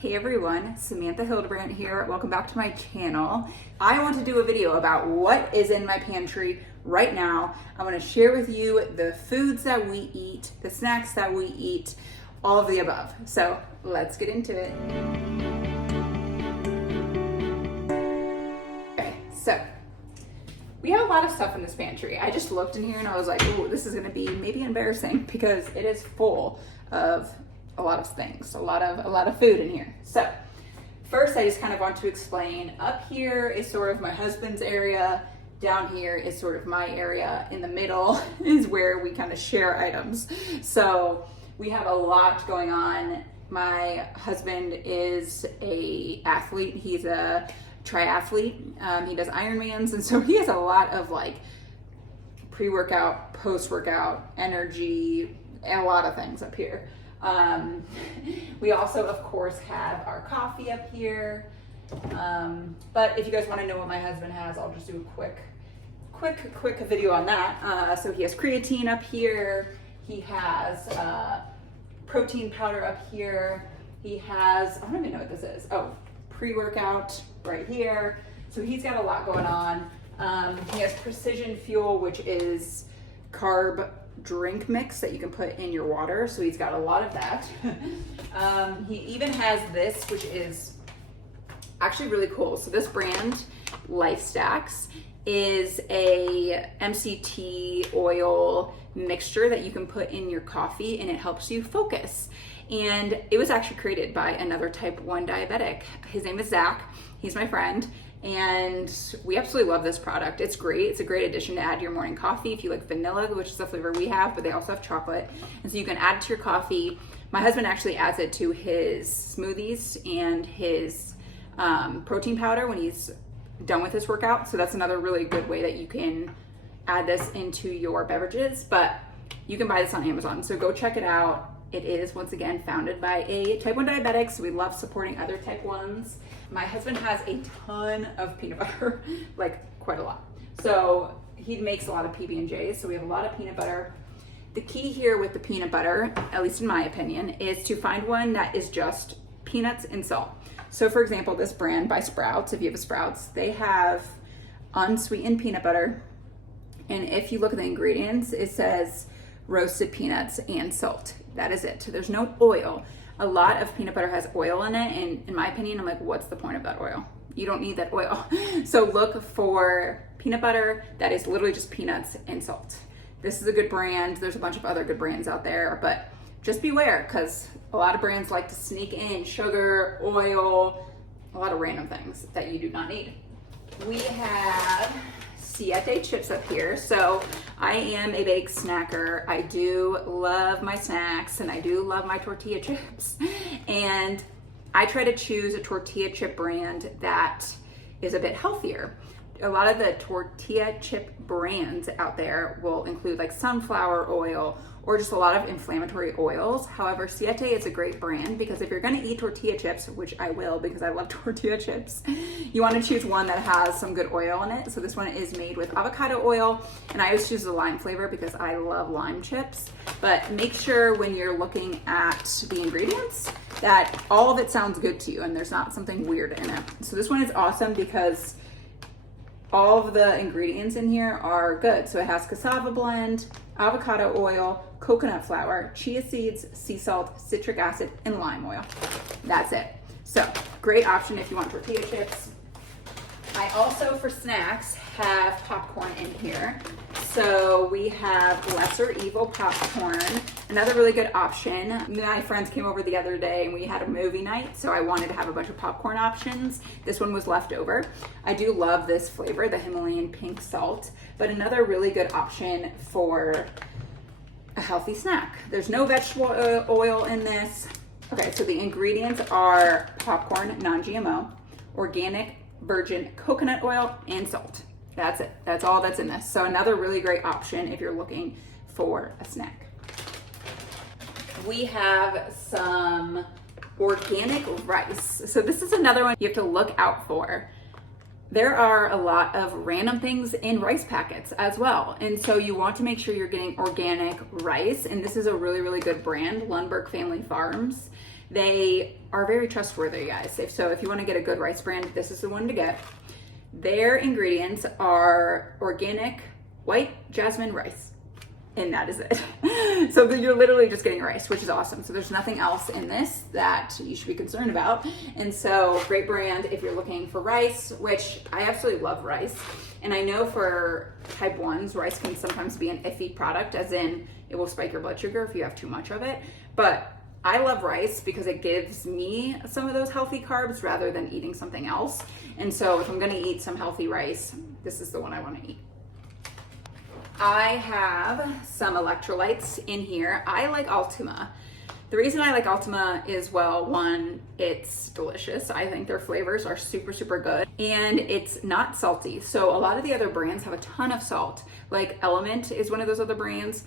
Hey everyone, Samantha Hildebrandt here. Welcome back to my channel. I want to do a video about what is in my pantry right now. I want to share with you the foods that we eat, the snacks that we eat, all of the above. So let's get into it. Okay, so we have a lot of stuff in this pantry. I just looked in here and I was like, ooh, this is gonna be maybe embarrassing because it is full of a lot of things, a lot of food in here. So first I just kind of want to explain, up here is sort of my husband's area, down here is sort of my area, in the middle is where we kind of share items. So we have a lot going on. My husband is a athlete, he's a triathlete, he does Ironmans, and so he has a lot of like pre-workout, post-workout, energy, and a lot of things up here. We also, of course, have our coffee up here. But if you guys want to know what my husband has, I'll just do a quick video on that. So he has creatine up here. He has protein powder up here. He has, I don't even know what this is. Oh, pre-workout right here. So he's got a lot going on. He has Precision Fuel, which is carb drink mix that you can put in your water, so he's got a lot of that. He even has this, which is actually really cool. So this brand, Life Stacks, is a MCT oil mixture that you can put in your coffee and it helps you focus. And it was actually created by another type 1 diabetic. His name is Zach. He's my friend. And we absolutely love this product. It's great. It's a great addition to add to your morning coffee if you like vanilla, which is the flavor we have, but they also have chocolate. And so you can add it to your coffee. My husband actually adds it to his smoothies and his protein powder when he's done with his workout. So that's another really good way that you can add this into your beverages, but you can buy this on Amazon. So go check it out. It is, once again, founded by a type 1 diabetic, so we love supporting other type 1s. My husband has a ton of peanut butter, like quite a lot. So he makes a lot of PB&Js, so we have a lot of peanut butter. The key here with the peanut butter, at least in my opinion, is to find one that is just peanuts and salt. So for example, this brand by Sprouts, if you have a Sprouts, they have unsweetened peanut butter. And if you look at the ingredients, it says roasted peanuts and salt. That is it. There's no oil. A lot of peanut butter has oil in it, and in my opinion, I'm like, what's the point of that oil? You don't need that oil. So look for peanut butter that is literally just peanuts and salt. This is a good brand. There's a bunch of other good brands out there, but just beware, because a lot of brands like to sneak in sugar, oil, a lot of random things that you do not need. We have Siete chips up here. So I am a big snacker. I do love my snacks and I do love my tortilla chips. And I try to choose a tortilla chip brand that is a bit healthier. A lot of the tortilla chip brands out there will include like sunflower oil or just a lot of inflammatory oils. However, Siete is a great brand because if you're gonna eat tortilla chips, which I will because I love tortilla chips, you wanna choose one that has some good oil in it. So this one is made with avocado oil, and I always choose the lime flavor because I love lime chips. But make sure when you're looking at the ingredients that all of it sounds good to you and there's not something weird in it. So this one is awesome because all of the ingredients in here are good. So it has cassava blend, avocado oil, coconut flour, chia seeds, sea salt, citric acid, and lime oil. That's it. So great option if you want tortilla chips. I also, for snacks, have popcorn in here. So we have Lesser Evil popcorn, another really good option. My friends came over the other day and we had a movie night, so I wanted to have a bunch of popcorn options. This one was left over. I do love this flavor, the Himalayan pink salt, but another really good option for a healthy snack. There's no vegetable oil in this. Okay, so the ingredients are popcorn, non-GMO, organic virgin coconut oil, and salt. That's it. That's all that's in this. So another really great option if you're looking for a snack. We have some organic rice. So this is another one you have to look out for. There are a lot of random things in rice packets as well. And so you want to make sure you're getting organic rice. And this is a really, really good brand, Lundberg Family Farms. They are very trustworthy, guys. So if you want to get a good rice brand, this is the one to get. Their ingredients are organic white jasmine rice, and that is it. So you're literally just getting rice, which is awesome. So there's nothing else in this that you should be concerned about. And so great brand if you're looking for rice, which I absolutely love rice. And I know for type 1s, rice can sometimes be an iffy product, as in it will spike your blood sugar if you have too much of it. But I love rice because it gives me some of those healthy carbs rather than eating something else. And so if I'm gonna eat some healthy rice, this is the one I wanna eat. I have some electrolytes in here. I like Ultima. The reason I like Ultima is, well, one, it's delicious. I think their flavors are super, super good. And it's not salty. So a lot of the other brands have a ton of salt. Like Element is one of those other brands.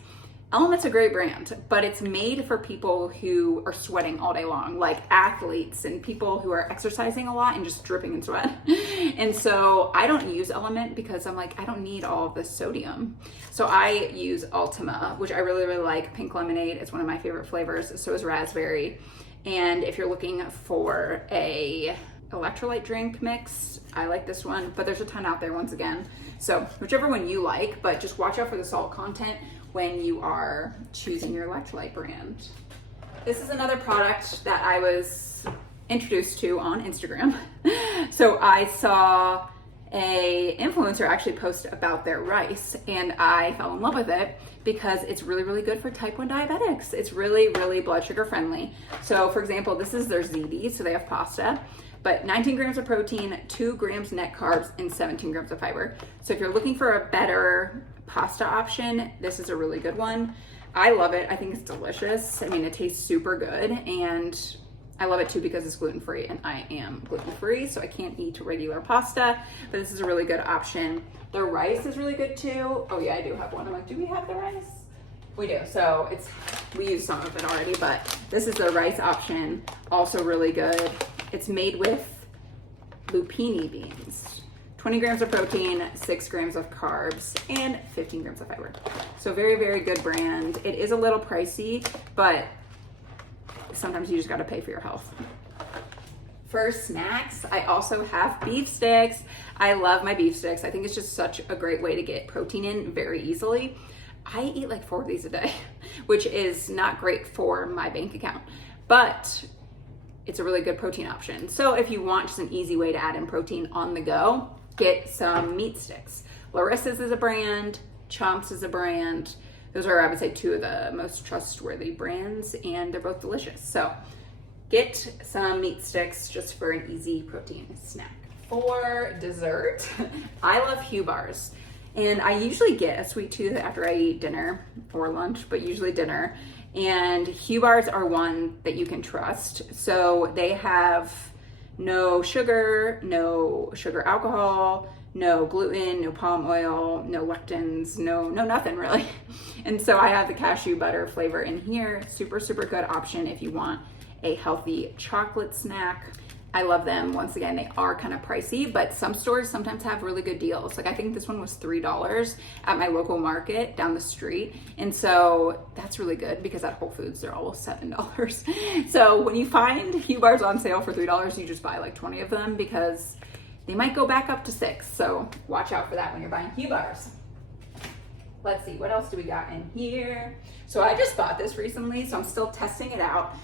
Element's a great brand, but it's made for people who are sweating all day long, like athletes and people who are exercising a lot and just dripping in sweat. And so I don't use Element because I'm like, I don't need all of this sodium. So I use Ultima, which I really, really like. Pink lemonade is one of my favorite flavors. So is raspberry. And if you're looking for a electrolyte drink mix, I like this one, but there's a ton out there once again. So whichever one you like, but just watch out for the salt content when you are choosing your electrolyte brand. This is another product that I was introduced to on Instagram. So I saw a influencer actually post about their rice, and I fell in love with it because it's really, really good for type 1 diabetics. It's really, really blood sugar friendly. So for example, this is their ziti, so they have pasta, but 19 grams of protein, 2 grams net carbs, and 17 grams of fiber. So if you're looking for a better pasta option, this is a really good one. I love it. I think it's delicious. I mean, it tastes super good, and I love it too because it's gluten-free, and I am gluten-free, so I can't eat regular pasta, but this is a really good option. The rice is really good too. Oh yeah, I do have one. I'm like, do we have the rice? We do. So we use some of it already, but this is the rice option. Also really good. It's made with lupini beans. 20 grams of protein, 6 grams of carbs, and 15 grams of fiber. So very, very good brand. It is a little pricey, but sometimes you just gotta pay for your health. For snacks, I also have beef sticks. I love my beef sticks. I think it's just such a great way to get protein in very easily. I eat like 4 of these a day, which is not great for my bank account, but it's a really good protein option. So if you want just an easy way to add in protein on the go, get some meat sticks. Larissa's is a brand, Chomps is a brand. Those are, I would say, 2 of the most trustworthy brands, and they're both delicious. So get some meat sticks just for an easy protein snack. For dessert, I love Hu bars. And I usually get a sweet tooth after I eat dinner or lunch, but usually dinner. And Hu bars are one that you can trust. So they have no sugar alcohol, no gluten, no palm oil, no lectins, no nothing really. And so I have the cashew butter flavor in here. Super, super good option if you want a healthy chocolate snack. I love them. Once again, they are kind of pricey, but some stores sometimes have really good deals. Like I think this one was $3 at my local market down the street. And so that's really good because at Whole Foods, they're almost $7. So when you find Hu bars on sale for $3, you just buy like 20 of them because they might go back up to $6. So watch out for that when you're buying Hu bars. Let's see, what else do we got in here? So I just bought this recently, so I'm still testing it out.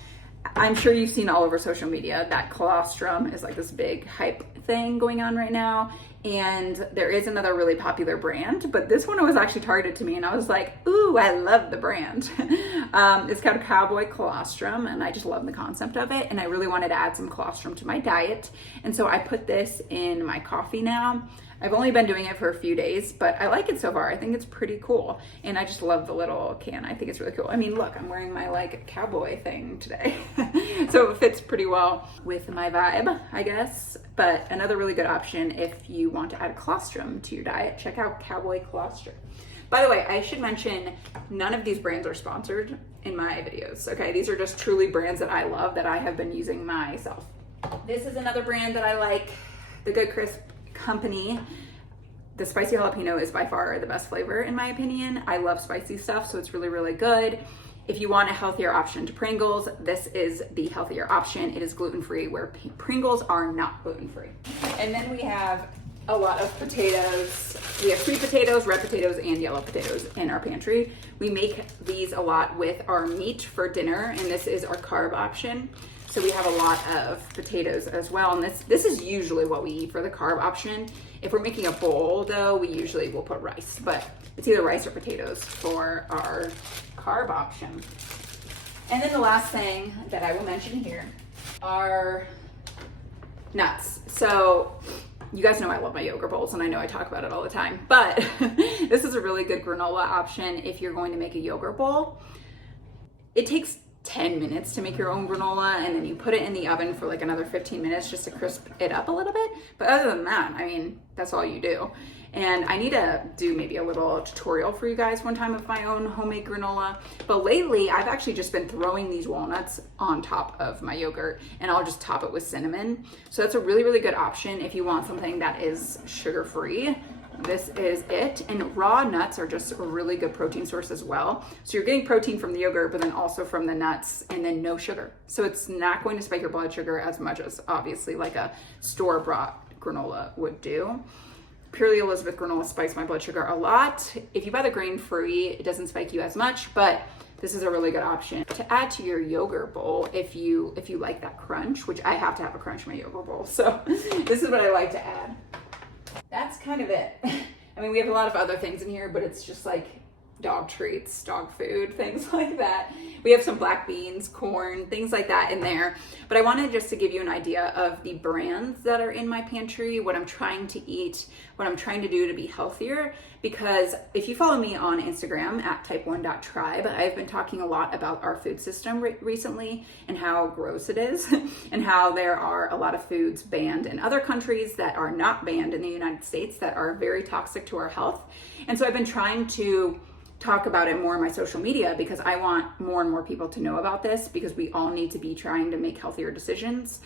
I'm sure you've seen all over social media that colostrum is like this big hype thing going on right now. And there is another really popular brand, but this one was actually targeted to me, and I was like, ooh, I love the brand. It's called Cowboy Colostrum, and I just love the concept of it. And I really wanted to add some colostrum to my diet. And so I put this in my coffee now. I've only been doing it for a few days, but I like it so far. I think it's pretty cool. And I just love the little can. I think it's really cool. I mean, look, I'm wearing my like cowboy thing today. So it fits pretty well with my vibe, I guess. But another really good option if you want to add colostrum to your diet, check out Cowboy Colostrum. By the way, I should mention none of these brands are sponsored in my videos, okay? These are just truly brands that I love that I have been using myself. This is another brand that I like, the Good Crisp Company. The spicy jalapeno is by far the best flavor in my opinion. I love spicy stuff, so it's really, really good. if you want a healthier option to Pringles, this is the healthier option. It is gluten-free, where Pringles are not gluten-free. And then we have a lot of potatoes. We have sweet potatoes, red potatoes, and yellow potatoes in our pantry. We make these a lot with our meat for dinner, and this is our carb option. So we have a lot of potatoes as well. And this is usually what we eat for the carb option. If we're making a bowl though, we usually will put rice, but it's either rice or potatoes for our carb option. And then the last thing that I will mention here are nuts. So you guys know I love my yogurt bowls, and I know I talk about it all the time, but this is a really good granola option if you're going to make a yogurt bowl. It takes 10 minutes to make your own granola, and then you put it in the oven for like another 15 minutes just to crisp it up a little bit. But other than that, I mean, that's all you do. And I need to do maybe a little tutorial for you guys one time of my own homemade granola. But lately, I've actually just been throwing these walnuts on top of my yogurt, and I'll just top it with cinnamon. So that's a really, really good option if you want something that is sugar-free. This is it. And raw nuts are just a really good protein source as well. So you're getting protein from the yogurt, but then also from the nuts, and then no sugar. So it's not going to spike your blood sugar as much as obviously like a store-bought granola would do. Purely Elizabeth granola spikes my blood sugar a lot. If you buy the grain-free, it doesn't spike you as much, but this is a really good option to add to your yogurt bowl if you like that crunch, which I have to have a crunch in my yogurt bowl. So this is what I like to add. That's kind of it. I mean, we have a lot of other things in here, but it's just like dog treats, dog food, things like that. We have some black beans, corn, things like that in there. But I wanted just to give you an idea of the brands that are in my pantry, what I'm trying to eat, what I'm trying to do to be healthier. Because if you follow me on Instagram at type1.tribe, I've been talking a lot about our food system recently and how gross it is and how there are a lot of foods banned in other countries that are not banned in the United States that are very toxic to our health. And so I've been trying to talk about it more on my social media because I want more and more people to know about this, because we all need to be trying to make healthier decisions.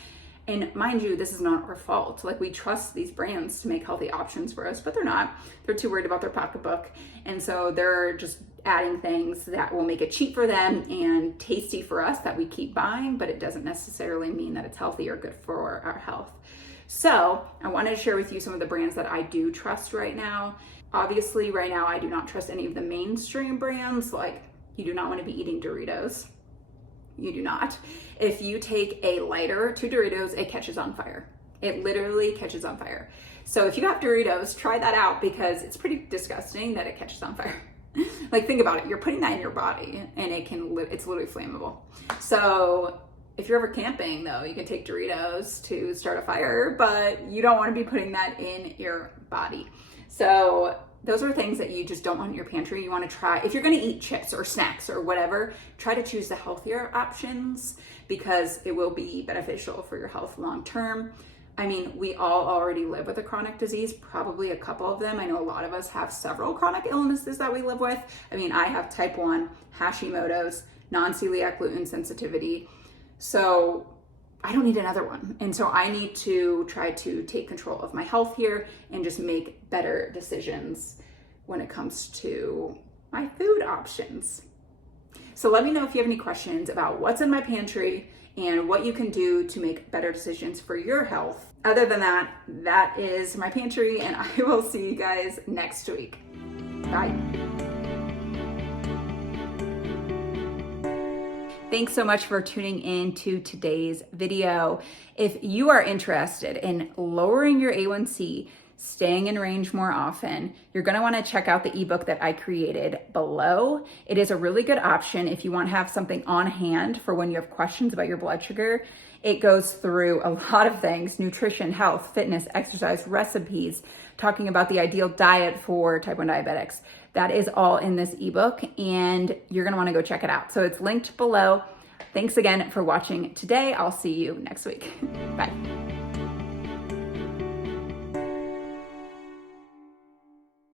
And mind you, this is not our fault. Like, we trust these brands to make healthy options for us, but they're not. They're too worried about their pocketbook. And so they're just adding things that will make it cheap for them and tasty for us that we keep buying, but it doesn't necessarily mean that it's healthy or good for our health. So I wanted to share with you some of the brands that I do trust right now. Obviously, right now, I do not trust any of the mainstream brands. Like, you do not want to be eating Doritos. You do not. If you take a lighter to Doritos, it catches on fire. It literally catches on fire. So if you have Doritos, try that out, because it's pretty disgusting that it catches on fire. Like, think about it. You're putting that in your body, and it's literally flammable. So if you're ever camping, though, you can take Doritos to start a fire, but you don't want to be putting that in your body. So those are things that you just don't want in your pantry. You want to try, if you're going to eat chips or snacks or whatever, try to choose the healthier options, because it will be beneficial for your health long term. I mean, we all already live with a chronic disease, probably a couple of them. I know a lot of us have several chronic illnesses that we live with. I mean, I have type 1, Hashimoto's, non-celiac gluten sensitivity. So I don't need another one. And so I need to try to take control of my health here and just make better decisions when it comes to my food options. So let me know if you have any questions about what's in my pantry and what you can do to make better decisions for your health. Other than that, that is my pantry, and I will see you guys next week. Bye. Thanks so much for tuning in to today's video. If you are interested in lowering your A1C, staying in range more often, you're gonna wanna check out the ebook that I created below. It is a really good option if you want to have something on hand for when you have questions about your blood sugar. It goes through a lot of things: nutrition, health, fitness, exercise, recipes, talking about the ideal diet for type 1 diabetics. That is all in this ebook, and you're gonna wanna go check it out. So it's linked below. Thanks again for watching today. I'll see you next week. Bye.